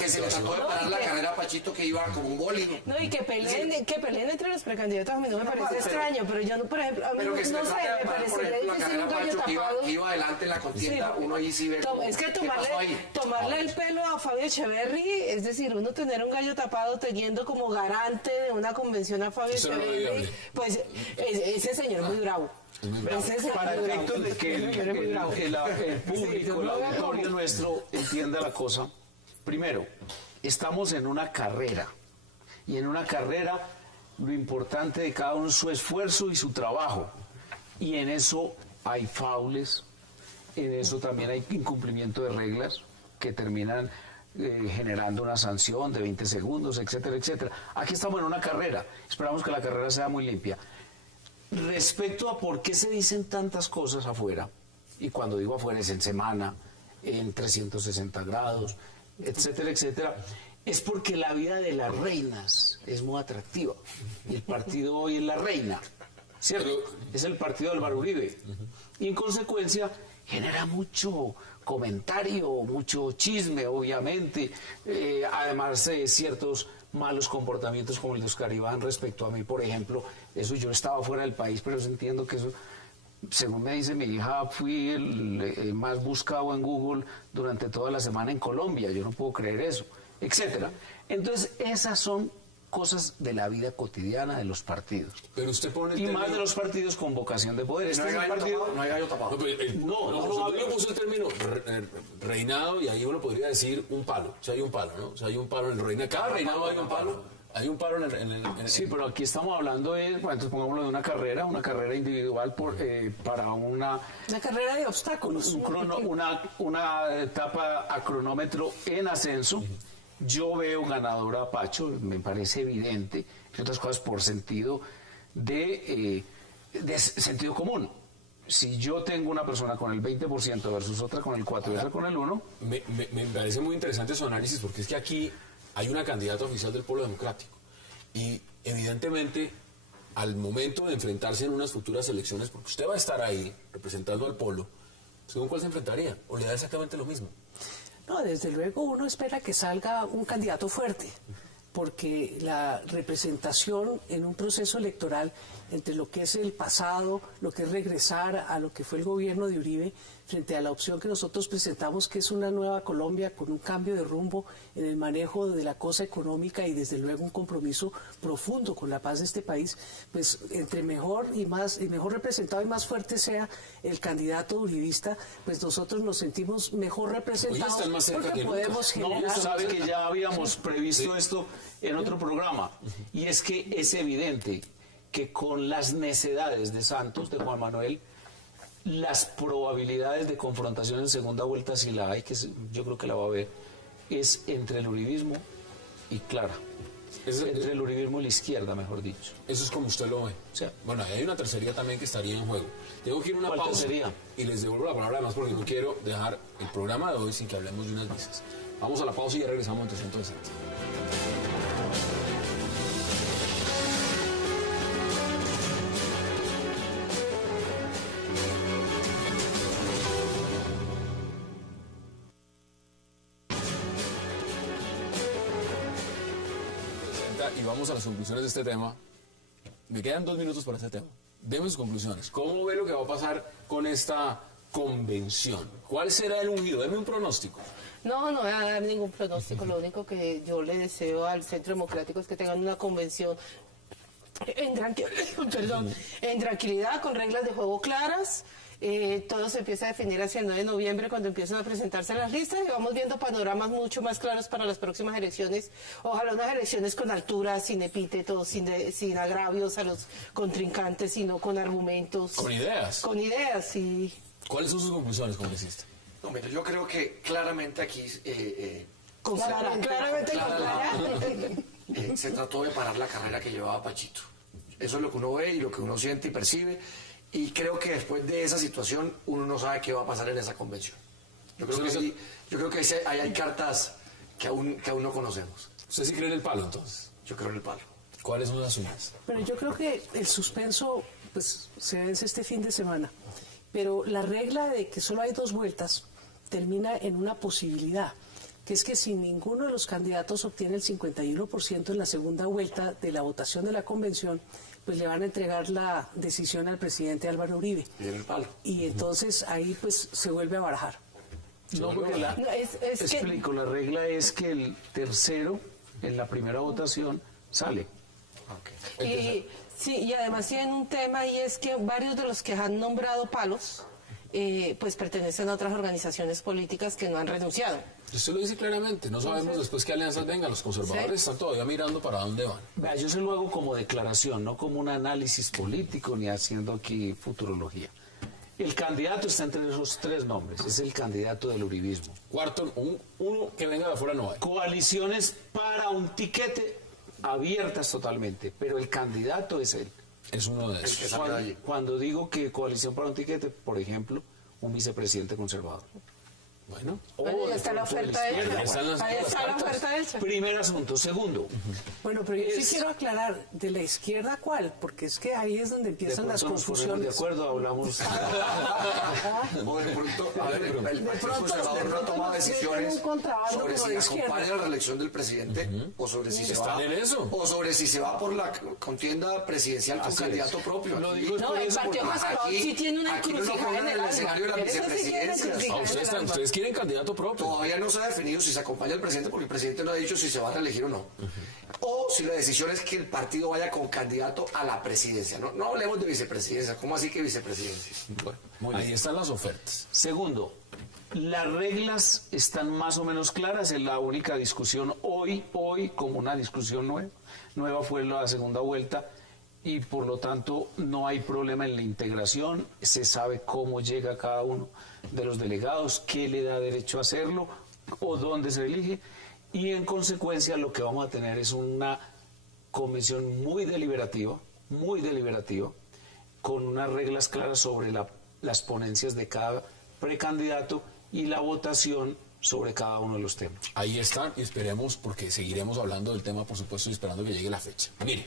se le trató de parar la carrera a Pachito, que iba como un bólido. No, y que peleen entre los precandidatos a mí no me parece extraño, pero yo no, por ejemplo, a mí pero no que se sé, trate de me parar, por parecería ejemplo, la difícil carrera un gallo Pacho que tapado. iba adelante en la contienda, Sí. uno allí sí ve Es que ¿qué pasó ahí? tomarle el pelo a Fabio Echeverry, es decir, uno tener un gallo tapado teniendo como garante de una convención a Fabio Eso no es Echeverry, viable. pues ese señor es muy bravo. Para efectos de que el público, el auditorio nuestro entienda la cosa, primero, estamos en una carrera, y en una carrera lo importante de cada uno es su esfuerzo y su trabajo, y en eso hay faules, en eso también hay incumplimiento de reglas que terminan generando una sanción de 20 segundos, etcétera, etcétera. Aquí estamos en una carrera, esperamos que la carrera sea muy limpia. Respecto a por qué se dicen tantas cosas afuera, y cuando digo afuera es en semana, en 360 grados, etcétera, etcétera, es porque la vida de las reinas es muy atractiva. Y el partido hoy es la reina, ¿cierto? Es el partido del Álvaro Uribe. Y en consecuencia genera mucho comentario, mucho chisme, obviamente, además de ciertos malos comportamientos como el de Oscar Iván respecto a mí, por ejemplo. Eso, yo estaba fuera del país, pero entiendo que eso, según me dice mi hija, fui el más buscado en Google durante toda la semana en Colombia. Yo no puedo creer eso, etcétera. Entonces, esas son cosas de la vida cotidiana de los partidos. Pero usted pone el y término... más de los partidos con vocación de poder. Este es el partido... No hay gallo tapado. No, pero usted puso el término reinado y ahí uno podría decir un palo. O sea, hay un palo, ¿no? O sea, hay un palo en el reinado. Cada reinado hay un palo. Hay un palo Sí, pero aquí estamos hablando de, bueno, entonces pongámoslo de una carrera individual para una carrera de obstáculos. una etapa a cronómetro en ascenso, Yo veo ganadora a Pacho, me parece evidente, entre otras cosas por sentido de sentido común. Si yo tengo una persona con el 20% versus otra con el 4% y otra con el 1%... Me parece muy interesante su análisis, porque es que aquí hay una candidata oficial del Polo Democrático. Y evidentemente, al momento de enfrentarse en unas futuras elecciones, porque usted va a estar ahí representando al Polo, ¿según cuál se enfrentaría? ¿O le da exactamente lo mismo? No, desde luego uno espera que salga un candidato fuerte, porque la representación en un proceso electoral entre lo que es el pasado, lo que es regresar a lo que fue el gobierno de Uribe, frente a la opción que nosotros presentamos, que es una nueva Colombia con un cambio de rumbo en el manejo de la cosa económica y desde luego un compromiso profundo con la paz de este país, pues entre mejor representado y más fuerte sea el candidato uribista, pues nosotros nos sentimos mejor representados. Hoy están más cerca porque que podemos nunca. generar... No, sabe que ya habíamos previsto esto en otro programa, y es que es evidente que con las necedades de Santos, de Juan Manuel, las probabilidades de confrontación en segunda vuelta, si la hay, que yo creo que la va a haber, es entre el uribismo y Clara. Entre el uribismo y la izquierda, mejor dicho. Eso es como usted lo ve. O sea, Bueno, hay una tercería también que estaría en juego. Tengo que ir a una ¿cuál pausa tercería? y les devuelvo la palabra además porque no quiero dejar el programa de hoy sin que hablemos de unas visas. Vamos a la pausa y ya regresamos en 360. Y vamos a las conclusiones de este tema. Me quedan 2 minutos para este tema. Deme sus conclusiones. ¿Cómo ve lo que va a pasar con esta convención? ¿Cuál será el ungido? Deme un pronóstico. No voy a dar ningún pronóstico. Lo único que yo le deseo al Centro Democrático es que tengan una convención en tranquilidad, con reglas de juego claras. Todo se empieza a definir hacia el 9 de noviembre cuando empiezan a presentarse las listas y vamos viendo panoramas mucho más claros para las próximas elecciones. Ojalá unas elecciones con altura, sin epítetos, sin agravios a los contrincantes, sino con argumentos. Con ideas. Con ideas, sí. ¿Cuáles son sus conclusiones, congresista? No, mira, yo creo que claramente aquí se trató de parar la carrera que llevaba Pachito. Eso es lo que uno ve y lo que uno siente y percibe. Y creo que después de esa situación uno no sabe qué va a pasar en esa convención. Yo creo que ahí hay cartas que aún no conocemos. ¿Usted sí cree en el palo, entonces? Yo creo en el palo. ¿Cuáles son las suyas? Pero yo creo que el suspenso pues se vence este fin de semana. Pero la regla de que solo hay 2 vueltas termina en una posibilidad, que es que si ninguno de los candidatos obtiene el 51% en la segunda vuelta de la votación de la convención, pues le van a entregar la decisión al presidente Álvaro Uribe. Y en el palo. Y entonces ahí pues se vuelve a barajar. No, porque explico, la regla es que el tercero en la primera votación sale. Okay. Y además tienen un tema y es que varios de los que han nombrado palos pues pertenecen a otras organizaciones políticas que no han renunciado. Usted lo dice claramente, no sabemos después qué alianzas vengan, los conservadores están todavía mirando para dónde van. Vea, yo se lo hago como declaración, no como un análisis político ni haciendo aquí futurología. El candidato está entre esos 3 nombres, es el candidato del uribismo. Cuarto, uno que venga de afuera no hay. Coaliciones para un tiquete abiertas totalmente, pero el candidato es él. Es uno de esos. Cuando digo que coalición para un tiquete, por ejemplo, un vicepresidente conservador. Bueno, Ahí está la oferta hecha. Ahí está la oferta hecha. Primer asunto. Segundo. Bueno, pero yo sí quiero aclarar, ¿de la izquierda cuál? Porque es que ahí es donde empiezan las confusiones. De acuerdo, hablamos. O de pronto, el Partido Conservador no ha tomado decisiones sobre si acompaña la reelección del presidente o sobre si se va o sobre si se va por la contienda presidencial con candidato propio. Lo digo No, el Partido Conservador sí tiene una encrucijada en el escenario de la vicepresidencia. Ustedes quieren candidato propio. Todavía no se ha definido si se acompaña al presidente porque el presidente no ha dicho si se va a reelegir o no. O si la decisión es que el partido vaya con candidato a la presidencia. No hablemos de vicepresidencia. ¿Cómo así que vicepresidencia? Bueno, ahí están las ofertas. Segundo, las reglas están más o menos claras. Es la única discusión hoy como una discusión nueva fue la segunda vuelta. Y por lo tanto no hay problema en la integración, se sabe cómo llega cada uno de los delegados, qué le da derecho a hacerlo o dónde se elige, Y en consecuencia lo que vamos a tener es una convención muy deliberativa, con unas reglas claras sobre las ponencias de cada precandidato y la votación sobre cada uno de los temas. Ahí están, y esperemos, porque seguiremos hablando del tema, por supuesto, y esperando que llegue la fecha. Mire,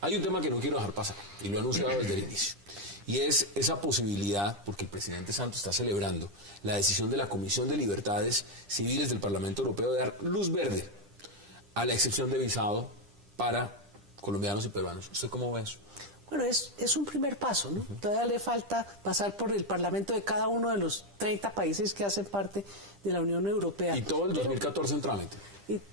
hay un tema que no quiero dejar pasar, y lo he anunciado desde el inicio, y es esa posibilidad, porque el presidente Santos está celebrando la decisión de la Comisión de Libertades Civiles del Parlamento Europeo de dar luz verde a la excepción de visado para colombianos y peruanos. ¿Usted cómo ve eso? Bueno, es un primer paso, ¿no? Todavía le falta pasar por el Parlamento de cada uno de los 30 países que hacen parte de la Unión Europea. Y todo el 2014 en trámite.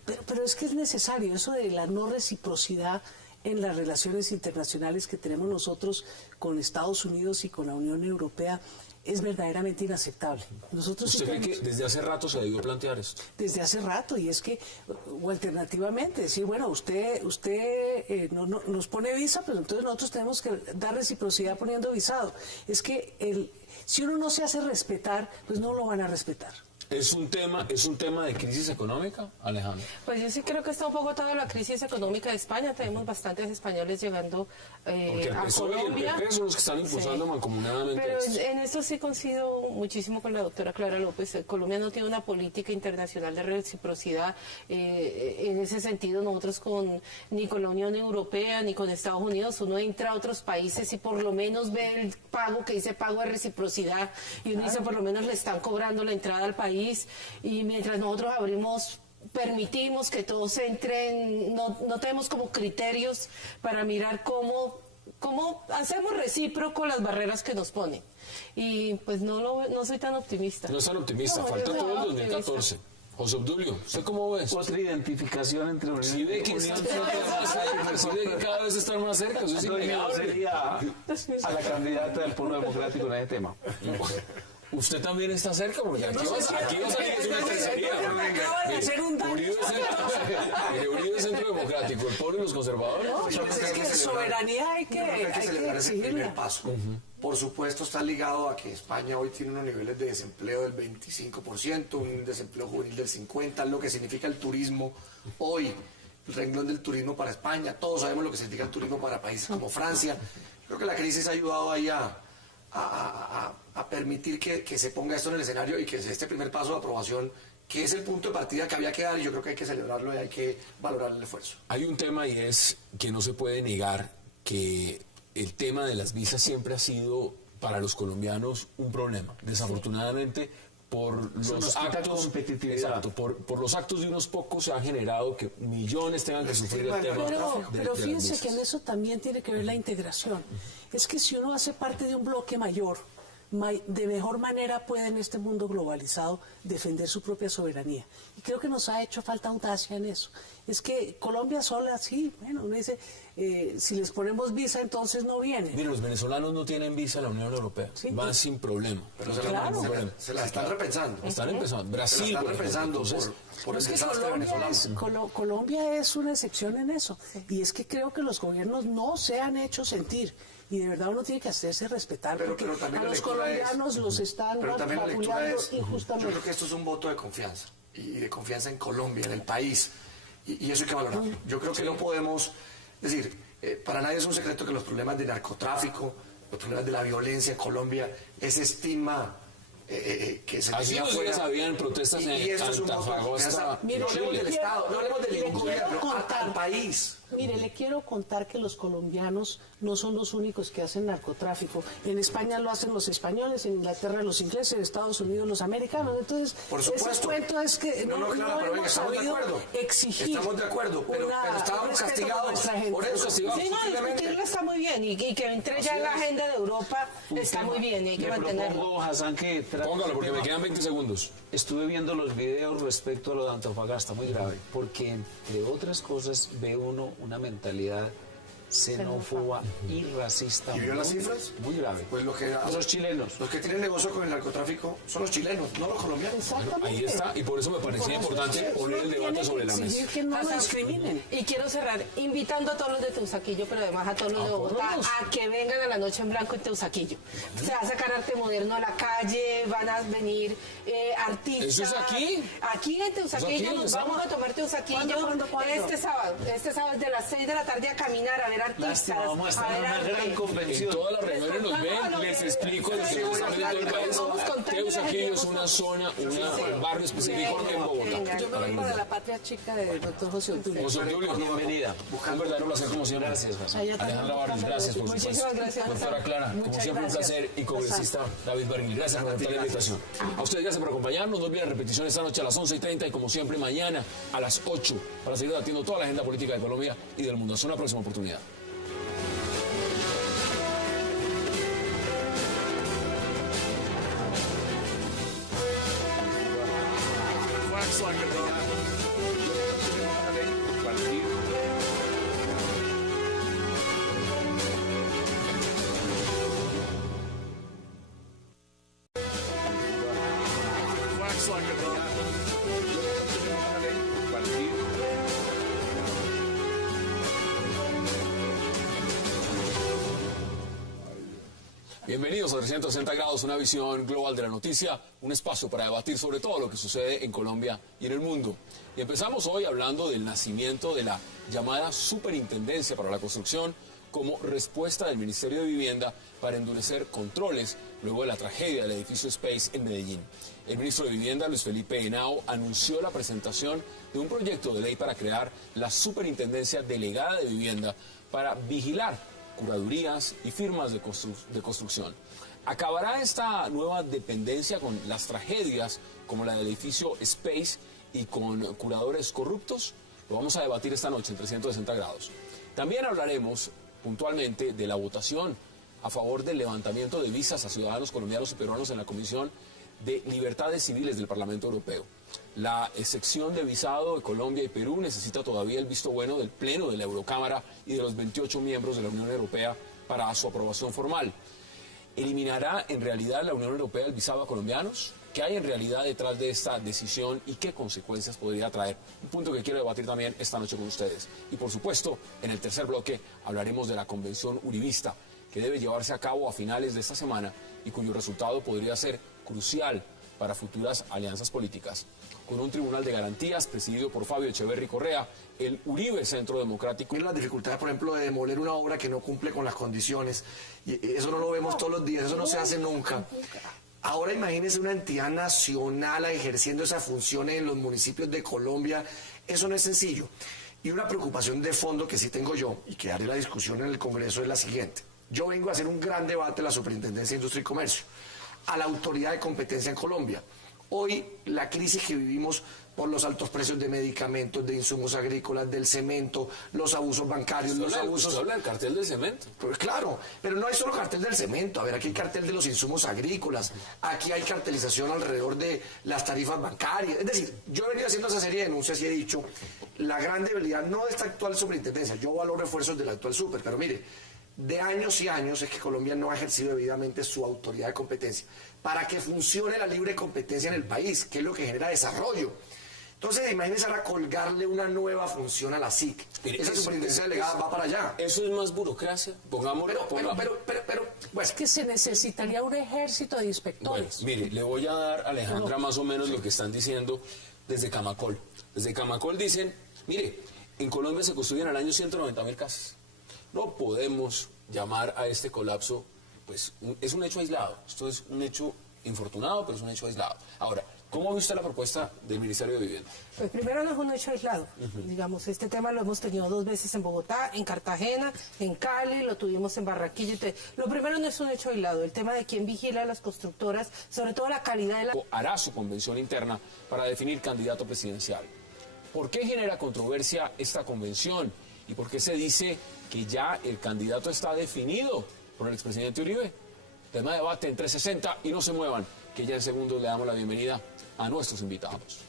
Pero es que es necesario eso de la no reciprocidad en las relaciones internacionales que tenemos nosotros con Estados Unidos y con la Unión Europea. Es verdaderamente inaceptable. Nosotros ¿Usted cree que desde hace rato se debió plantear esto? Desde hace rato, y es que, o alternativamente, decir, bueno, usted no nos pone visa, pero entonces nosotros tenemos que dar reciprocidad poniendo visado. Es que si uno no se hace respetar, pues no lo van a respetar. ¿Es un tema de crisis económica, Alejandro? Pues yo sí creo que está un poco atado a la crisis económica de España. Tenemos bastantes españoles llegando a Colombia. Porque el PP son los que están impulsando mancomunadamente. Pero en esto sí coincido muchísimo con la doctora Clara López. Colombia no tiene una política internacional de reciprocidad. En ese sentido, nosotros ni con la Unión Europea ni con Estados Unidos, uno entra a otros países y por lo menos ve el pago que dice pago de reciprocidad y uno dice por lo menos le están cobrando la entrada al país. Y mientras nosotros permitimos que todos entren, no tenemos como criterios para mirar cómo hacemos recíproco las barreras que nos ponen. Y pues no soy tan optimista. No es tan optimista, falta todo el 2014. José Obdulio, ¿usted cómo ves? Otra identificación entre Unión Sí, ve que cada vez están más cerca, eso es innegable. Sería a la candidata del Polo Democrático en ese tema. Usted también está cerca, porque aquí va a salir una tercería. Uribe es Centro Democrático, el Polo y los conservadores. No, es que soberanía hay que celebrar ese primer exigirla. paso. Por supuesto está ligado a que España hoy tiene unos niveles de desempleo del 25%, un desempleo juvenil del 50%, lo que significa el turismo hoy, el renglón del turismo para España. Todos sabemos lo que significa el turismo para países como Francia. Creo que la crisis ha ayudado ahí a permitir que se ponga esto en el escenario y que este primer paso de aprobación, que es el punto de partida que había que dar, y yo creo que hay que celebrarlo y hay que valorar el esfuerzo. Hay un tema, y es que no se puede negar que el tema de las visas siempre ha sido para los colombianos un problema. Desafortunadamente, por los actos, exacto, por los actos de unos pocos se ha generado que millones tengan que sufrir el tema. Pero fíjense que en eso también tiene que ver la integración. Es que si uno hace parte de un bloque mayor, de mejor manera puede en este mundo globalizado defender su propia soberanía. Y creo que nos ha hecho falta audacia en eso. Es que Colombia sola, sí, bueno, uno dice, si les ponemos visa, entonces no vienen. Mire, los venezolanos no tienen visa a la Unión Europea, sí, van sin problema. Pero se la están repensando. Están empezando. Brasil, se la están repensando por el desastre venezolano. Colombia es una excepción en eso. Y es que creo que los gobiernos no se han hecho sentir. Y de verdad uno tiene que hacerse respetar, porque a los colombianos los están vapuleando injustamente. Yo creo que esto es un voto de confianza, y de confianza en Colombia, en el país, y eso hay que valorarlo. Yo creo que no podemos, es decir, para nadie es un secreto que los problemas de narcotráfico, los problemas de la violencia en Colombia, ese estigma que se así tenía los afuera, días habían protestas en Antofagasta. No hablemos del Estado, no hablemos del ningún gobierno, al país. Mire, le quiero contar que los colombianos no son los únicos que hacen narcotráfico. En España lo hacen los españoles, en Inglaterra los ingleses, en Estados Unidos los americanos. Entonces, por supuesto, ese cuento es que no, claro, pero venga, estamos de acuerdo. Estamos de acuerdo, pero estábamos castigados por eso. Sí, no, discutirlo está muy bien, y que entre ya en la agenda de Europa está muy bien, y hay que mantenerlo. Propongo, Hassan, que póngalo, porque me quedan 20 segundos. Estuve viendo los videos respecto a lo de Antofagasta, muy grave, porque entre otras cosas ve uno una mentalidad xenófoba y racista. ¿Y vio las cifras? Muy grave. Pues los chilenos. Los que tienen negocio con el narcotráfico son los chilenos, no los colombianos. Ahí está, y por eso me parecía importante poner el debate sobre la mesa. Que no lo discriminen. Y quiero cerrar invitando a todos los de Teusaquillo, pero además a todos los de Bogotá, a que vengan a la Noche en Blanco en Teusaquillo. Se va a sacar arte moderno a la calle, van a venir artistas. ¿Eso es aquí? Aquí en Teusaquillo nos vamos a tomar Teusaquillo ¿Cuándo? este sábado. Este sábado es de las 6 de la tarde a caminar, a ver artistas. Lástima, vamos a estar en una gran En convención. todas las reuniones nos ven, les explico lo que nos está viendo el país. Teusaquillo es una zona, un barrio específico en Bogotá. Yo me voy para la patria chica de doctor José Obdulio. José Obdulio, Bienvenida. un verdadero placer como siempre. Gracias, José. Alejandra Barrios, gracias por supuesto. Muchísimas gracias. Doctora Clara, como Muchas siempre un gracias. placer. Y congresista David Bergil, gracias por aceptar la invitación. A ustedes gracias por acompañarnos. No olviden repetición esta noche a las 11:30 y como siempre mañana a las 8 para seguir debatiendo toda la agenda política de Colombia y del mundo. Hasta una próxima oportunidad. Bienvenidos a 360 grados, una visión global de la noticia, un espacio para debatir sobre todo lo que sucede en Colombia y en el mundo. Y empezamos hoy hablando del nacimiento de la llamada Superintendencia para la Construcción como respuesta del Ministerio de Vivienda para endurecer controles luego de la tragedia del edificio Space en Medellín. El ministro de Vivienda, Luis Felipe Henao, anunció la presentación de un proyecto de ley para crear la Superintendencia Delegada de Vivienda para vigilar curadurías y firmas de construcción. ¿Acabará esta nueva dependencia con las tragedias como la del edificio Space y con curadores corruptos? Lo vamos a debatir esta noche en 360 grados. También hablaremos puntualmente de la votación a favor del levantamiento de visas a ciudadanos colombianos y peruanos en la Comisión de Libertades Civiles del Parlamento Europeo. La sección de visado de Colombia y Perú necesita todavía el visto bueno del Pleno de la Eurocámara y de los 28 miembros de la Unión Europea para su aprobación formal. ¿Eliminará en realidad la Unión Europea el visado a colombianos? ¿Qué hay en realidad detrás de esta decisión y qué consecuencias podría traer? Un punto que quiero debatir también esta noche con ustedes. Y por supuesto, en el tercer bloque hablaremos de la convención uribista que debe llevarse a cabo a finales de esta semana y cuyo resultado podría ser crucial para futuras alianzas políticas. Con un tribunal de garantías presidido por Fabio Echeverry Correa, el Uribe Centro Democrático. Miren las dificultades, por ejemplo, de demoler una obra que no cumple con las condiciones. Y eso no lo vemos todos los días, eso no se hace nunca. Ahora imagínense una entidad nacional ejerciendo esas funciones en los municipios de Colombia. Eso no es sencillo. Y una preocupación de fondo que sí tengo yo, y que haré la discusión en el Congreso, es la siguiente. Yo vengo a hacer un gran debate en la Superintendencia de Industria y Comercio, a la autoridad de competencia en Colombia. Hoy la crisis que vivimos por los altos precios de medicamentos, de insumos agrícolas, del cemento, los abusos bancarios, los abusos... ¿Usted habla del cartel del cemento? Pues claro, pero no hay solo cartel del cemento. A ver, aquí hay cartel de los insumos agrícolas, aquí hay cartelización alrededor de las tarifas bancarias. Es decir, yo he venido haciendo esa serie de denuncias y he dicho, la gran debilidad no de esta actual superintendencia, yo valoro esfuerzos del actual super, pero mire, de años y años es que Colombia no ha ejercido debidamente su autoridad de competencia para que funcione la libre competencia en el país, que es lo que genera desarrollo. Entonces, imagínense ahora colgarle una nueva función a la SIC. Mire, esa superintendencia delegada va para allá. ¿Eso es más burocracia? Pongámoslo. Pero, bueno, Es que se necesitaría un ejército de inspectores. Bueno, mire, le voy a dar a Alejandra más o menos lo que están diciendo desde Camacol. Desde Camacol dicen, mire, en Colombia se construyen al año 190.000 casas. No podemos llamar a este colapso, pues es un hecho aislado. Esto es un hecho infortunado, pero es un hecho aislado. Ahora, ¿cómo ve usted la propuesta del Ministerio de Vivienda? Pues primero no es un hecho aislado. Digamos, este tema lo hemos tenido 2 veces en Bogotá, en Cartagena, en Cali, lo tuvimos en Barranquilla. Lo primero no es un hecho aislado. El tema de quién vigila a las constructoras, sobre todo la calidad de la... Hará su convención interna para definir candidato presidencial. ¿Por qué genera controversia esta convención? ¿Y por qué se dice que ya el candidato está definido por el expresidente Uribe? Tema de debate en 360 y no se muevan, que ya en segundos le damos la bienvenida a nuestros invitados.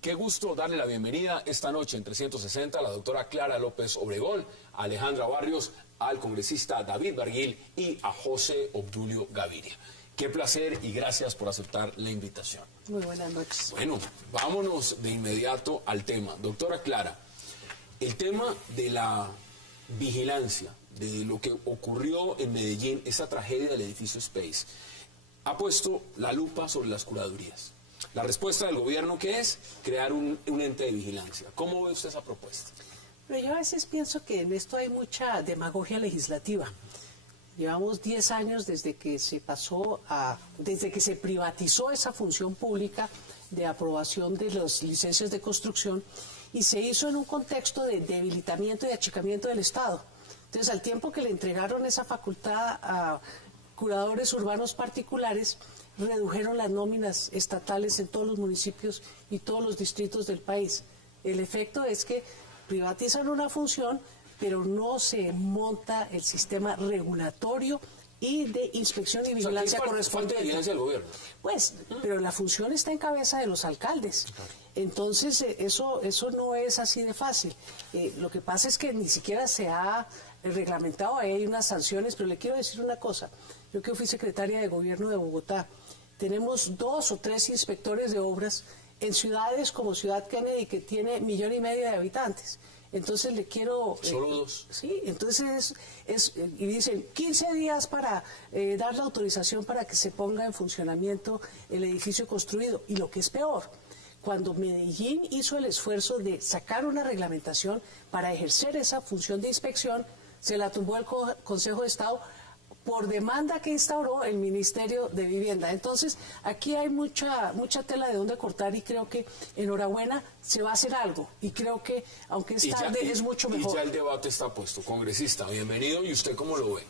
qué gusto darle la bienvenida esta noche en 360 a la doctora Clara López Obregón, a Alejandra Barrios, al congresista David Barguil y a José Obdulio Gaviria. Qué placer y gracias por aceptar la invitación. Muy buenas noches. Bueno, vámonos de inmediato al tema. Doctora Clara, el tema de la vigilancia, de lo que ocurrió en Medellín, esa tragedia del edificio Space, ha puesto la lupa sobre las curadurías. La respuesta del gobierno, ¿qué es? Crear un ente de vigilancia. ¿Cómo ve usted esa propuesta? Pero yo a veces pienso que en esto hay mucha demagogia legislativa. Llevamos 10 años desde que se desde que se privatizó esa función pública de aprobación de las licencias de construcción y se hizo en un contexto de debilitamiento y achicamiento del Estado. Entonces, al tiempo que le entregaron esa facultad a curadores urbanos particulares, redujeron las nóminas estatales en todos los municipios y todos los distritos del país. El efecto es que privatizan una función, pero no se monta el sistema regulatorio y de inspección y vigilancia correspondiente. Falta de vigilancia del gobierno. Pues, pero la función está en cabeza de los alcaldes. Claro. Entonces, eso no es así de fácil. Lo que pasa es que ni siquiera se ha reglamentado, ahí hay unas sanciones, pero le quiero decir una cosa. Yo que fui secretaria de gobierno de Bogotá, tenemos 2 o 3 inspectores de obras en ciudades como Ciudad Kennedy, que tiene 1,5 millones de habitantes. Entonces le quiero... ¿Solo 2? Sí, entonces y dicen 15 días para dar la autorización para que se ponga en funcionamiento el edificio construido. Y lo que es peor, cuando Medellín hizo el esfuerzo de sacar una reglamentación para ejercer esa función de inspección, se la tumbó el Consejo de Estado por demanda que instauró el Ministerio de Vivienda. Entonces, aquí hay mucha tela de donde cortar y creo que, enhorabuena, se va a hacer algo. Y creo que, aunque es tarde, es mucho mejor. Y ya el debate está puesto. Congresista, bienvenido. ¿Y usted cómo lo ve?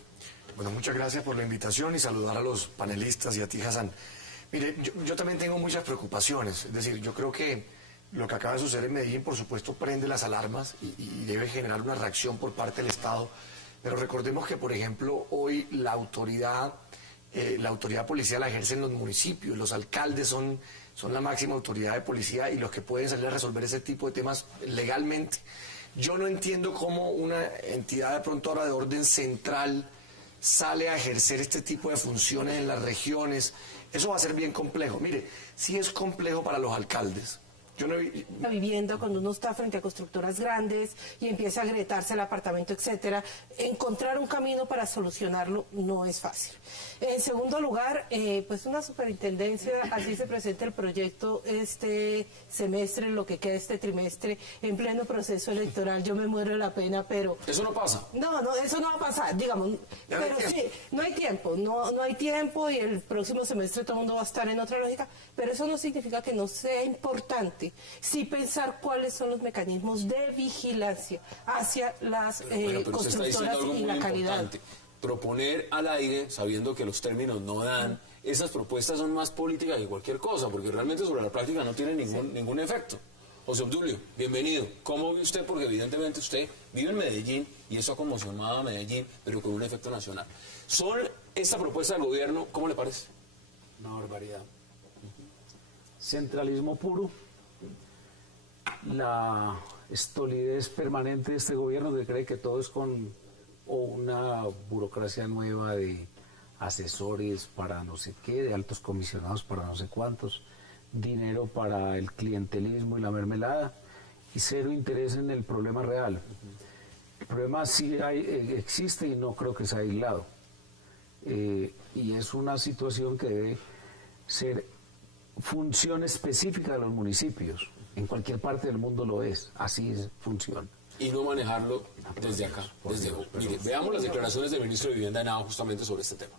Bueno, muchas gracias por la invitación y saludar a los panelistas y a ti, Hassan. Mire, yo también tengo muchas preocupaciones. Es decir, yo creo que lo que acaba de suceder en Medellín, por supuesto, prende las alarmas y debe generar una reacción por parte del Estado. Pero recordemos que, por ejemplo, hoy la autoridad policial la ejercen los municipios, los alcaldes son la máxima autoridad de policía y los que pueden salir a resolver ese tipo de temas legalmente. Yo no entiendo cómo una entidad de pronto ahora de orden central sale a ejercer este tipo de funciones en las regiones. Eso va a ser bien complejo. Mire, sí es complejo para los alcaldes. La vivienda, cuando uno está frente a constructoras grandes y empieza a agrietarse el apartamento, etcétera, encontrar un camino para solucionarlo no es fácil. En segundo lugar, pues una superintendencia, así se presenta el proyecto este semestre, lo que queda este trimestre, en pleno proceso electoral. Yo me muero de la pena, pero... ¿Eso no pasa? No, eso no va a pasar, digamos. Pero sí, no hay tiempo, no hay tiempo y el próximo semestre todo el mundo va a estar en otra lógica, pero eso no significa que no sea importante sí pensar cuáles son los mecanismos de vigilancia hacia las constructoras y la calidad. Importante. Proponer al aire, sabiendo que los términos no dan, esas propuestas son más políticas que cualquier cosa, porque realmente sobre la práctica no tienen ningún efecto. José Obdulio, bienvenido. ¿Cómo ve usted? Porque evidentemente usted vive en Medellín y eso ha conmocionado a Medellín, pero con un efecto nacional. ¿Esta propuesta del gobierno, cómo le parece? Una barbaridad. Centralismo puro. La estolidez permanente de este gobierno que cree que todo es con una burocracia nueva de asesores para no sé qué, de altos comisionados para no sé cuántos, dinero para el clientelismo y la mermelada y cero interés en el problema real. El problema sí existe y no creo que sea aislado. Y es una situación que debe ser función específica de los municipios. En cualquier parte del mundo lo es, así funciona. Y no manejarlo desde acá. Mire, veamos las declaraciones del ministro de Vivienda de Nava justamente sobre este tema.